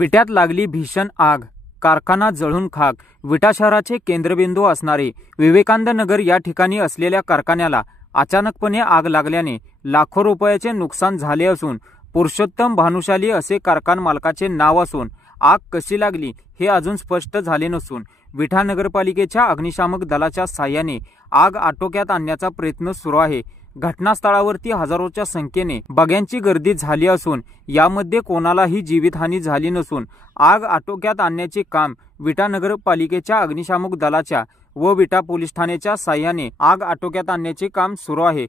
विट्यात लागली भीषण आग, कारखाना जळून खाक। विटा शहराचे केंद्रबिंदू असणारे विवेकानंद नगर या ठिकाणी असलेल्या कारखान्याला अचानकपणे आग लागल्याने लाखो रुपयाचे नुकसान झाले असून पुरुषोत्तम भानुशाली असे कारखान मालकाचे नाव असून आग कशी लागली हे अजून स्पष्ट झाले नसून विटा नगरपालिकेच्या अग्निशामक दलाच्या साहाय्याने आग आटोक्यात आणण्याचा प्रयत्न सुरू आहे। घटनास्थळावरती हजारोच्या संख्येने बघ्यांची गर्दी झाली असून यामध्ये कोणालाही जीवितहानी झाली नसून आग आटोक्यात आणण्याचे काम विटा नगरपालिकेच्या अग्निशामक दलाच्या व विटा पोलीस ठाण्याच्या साहाय्याने आग आटोक्यात आणण्याचे काम सुरू आहे।